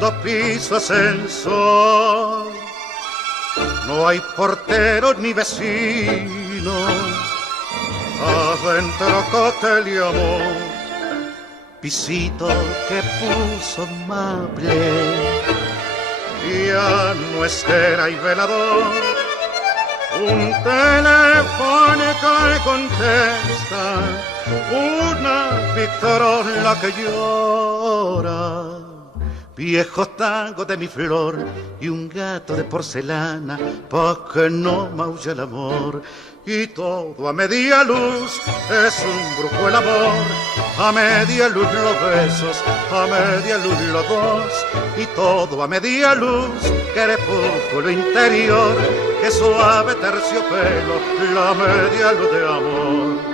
segundo piso ascensor. No hay portero ni vecino, adentro cóctel y amor. Pisito que puso amable, ya no espera y velador. Un teléfono que contesta, una Victrola que llora. Viejos tangos de mi flor y un gato de porcelana, pa' que no maulle el amor. Y todo a media luz, es un brujo el amor. A media luz los besos, a media luz los dos. Y todo a media luz, crepúsculo interior, que suave terciopelo, la media luz de amor.